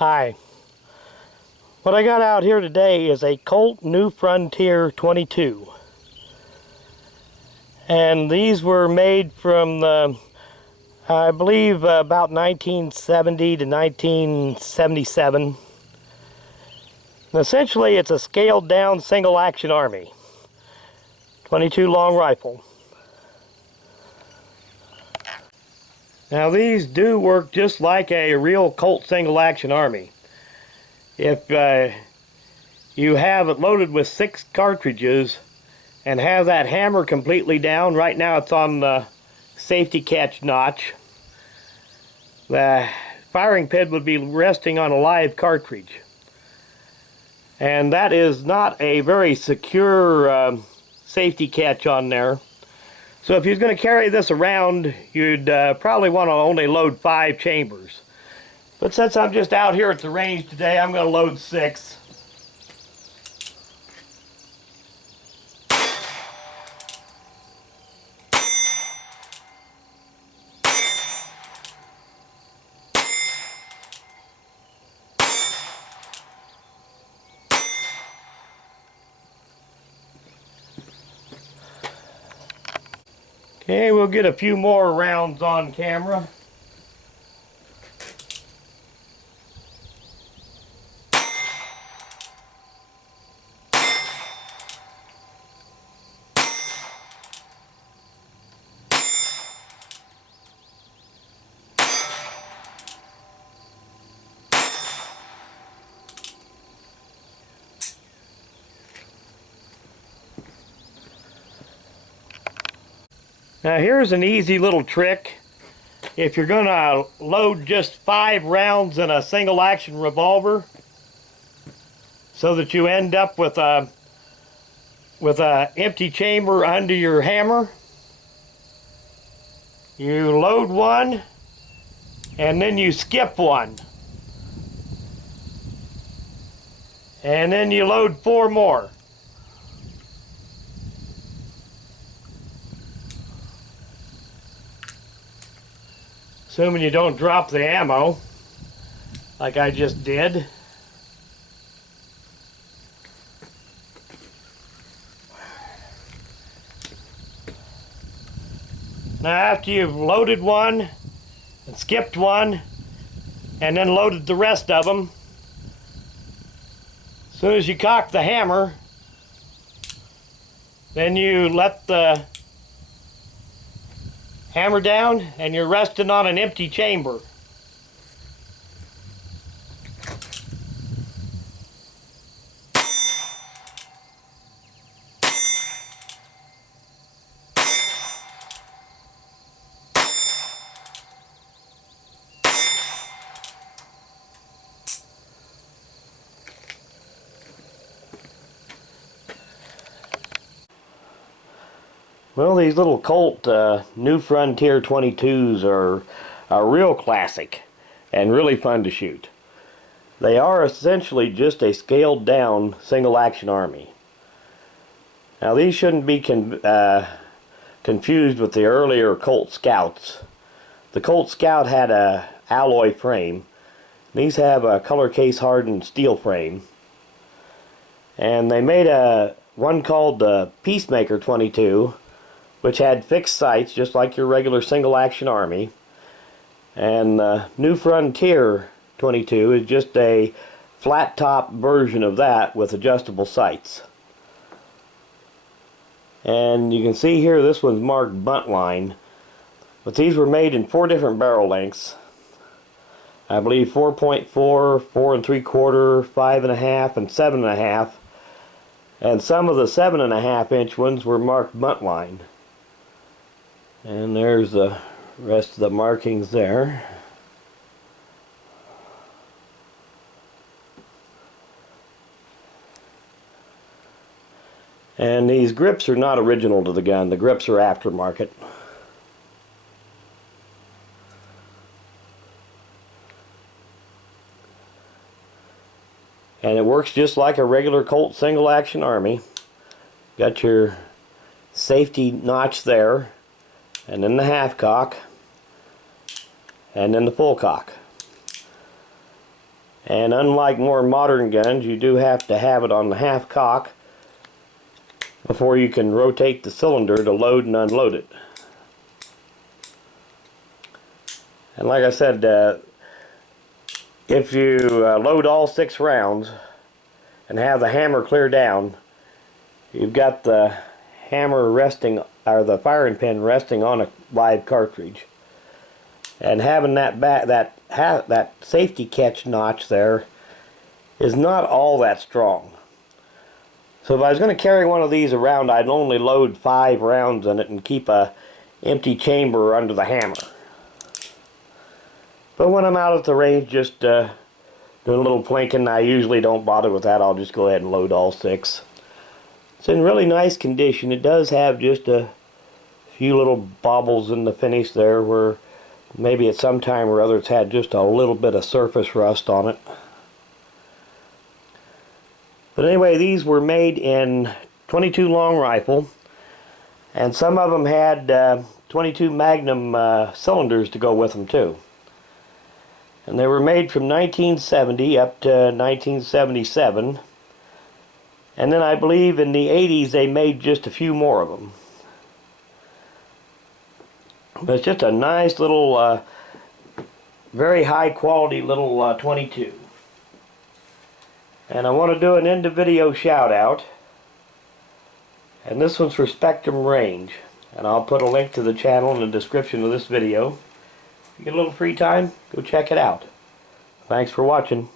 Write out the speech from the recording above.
Hi. What I got out here today is a Colt New Frontier 22. And these were made from, I believe, about 1970 to 1977. And essentially, it's a scaled down Single Action Army 22 long rifle. Now these do work just like a real Colt Single Action Army. If you have it loaded with 6 cartridges and have that hammer completely down, right now it's on the safety catch notch, the firing pin would be resting on a live cartridge. And that is not a very secure safety catch on there. So if you're going to carry this around, you'd probably want to only load 5 chambers. But since I'm just out here at the range today, I'm going to load 6. Okay, we'll get a few more rounds on camera. Now here's an easy little trick. If you're going to load just 5 rounds in a single action revolver, so that you end up with a empty chamber under your hammer, you load 1 and then you skip 1. And then you load 4 more. Assuming you don't drop the ammo, like I just did. Now after you've loaded 1, and skipped 1, and then loaded the rest of them, as soon as you cock the hammer, then you let the hammer down and you're resting on an empty chamber. Well, these little Colt New Frontier 22s are a real classic and really fun to shoot. They are essentially just a scaled down single action army. Now these shouldn't be confused with the earlier Colt Scouts. The Colt Scout had a alloy frame. These have a color case hardened steel frame. And they made one called the Peacemaker 22, which had fixed sights just like your regular single action army. And New Frontier 22 is just a flat top version of that with adjustable sights. And you can see here this one's marked buntline, but these were made in 4 different barrel lengths. I believe 4.4, 4 3/4, 5.5, and 7.5. And some of the 7.5 inch ones were marked buntline. And there's the rest of the markings there. And these grips are not original to the gun. The grips are aftermarket. And it works just like a regular Colt Single Action Army. Got your safety notch there, and then the half cock, and then the full cock. And unlike more modern guns, you do have to have it on the half cock before you can rotate the cylinder to load and unload it. And like I said, if you load all 6 rounds and have the hammer clear down, you've got the hammer resting, or the firing pin resting on a live cartridge. And having that safety catch notch there is not all that strong. So if I was going to carry one of these around, I'd only load 5 rounds in it and keep a empty chamber under the hammer. But when I'm out at the range just doing a little plinking, I usually don't bother with that. I'll just go ahead and load all 6. It's in really nice condition. It does have just a few little bobbles in the finish there where maybe at some time or other it's had just a little bit of surface rust on it. But anyway, these were made in 22 long rifle, and some of them had 22 Magnum cylinders to go with them too. And they were made from 1970 up to 1977. And then I believe in the 80s they made just a few more of them. But it's just a nice little, very high quality little 22. And I want to do an end of video shout out. And this one's for Spektrum range. And I'll put a link to the channel in the description of this video. If you get a little free time, go check it out. Thanks for watching.